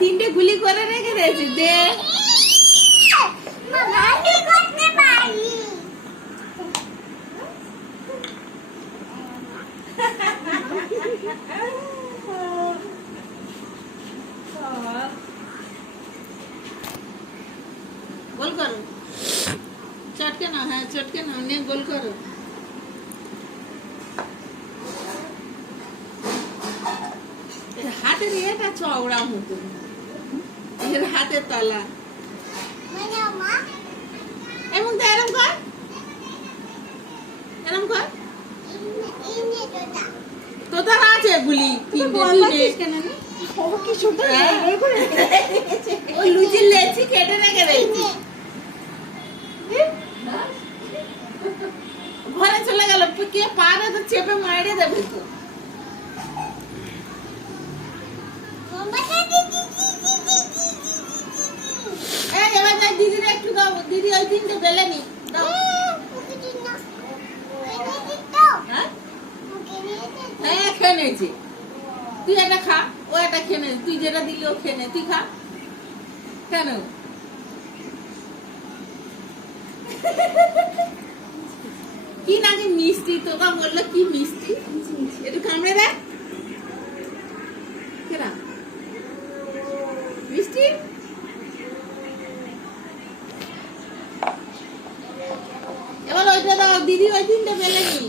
তিনটে গুলি করে রেখে দিয়েছি দে গোল করো চটকে না হ্যাঁ চটকে না নিয়ে গোল করো হাতের এটা চওড়া মতো এর হাতের তলা এরকম তো এরকম কর এরকম কর তো তার আছে গুলি ওই লুচির লেচি কেটে রেখে দিয়েছি ঘরে চলে গেল কে পারে তো চেপে মারে দেবে তো এবার দিদির একটু দাও দিদি ওই তিনটে বেলে নি দাও হ্যাঁ খেয়ে নিয়েছি তুই এটা খা ও এটা খেয়ে নে তুই যেটা দিলি ও খেয়ে নে তুই খা কেন কি নাকি মিষ্টি তোকা বললো কি মিষ্টি একটু কামড়ে দেখ কেনা মিষ্টি এবার ওইটা দাও দিদি ওই তিনটা বেলে নি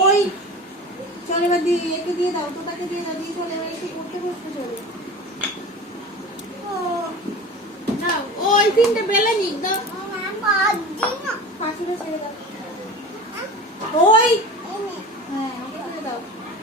ওই চল এবার দিয়ে একে দিয়ে দাও তো তাকে দিয়ে দাও দিয়ে চলে এবার একটু করতে বসতে চলে ওই তিনটে বেলে নি দাও পাখিটা ছেড়ে দাও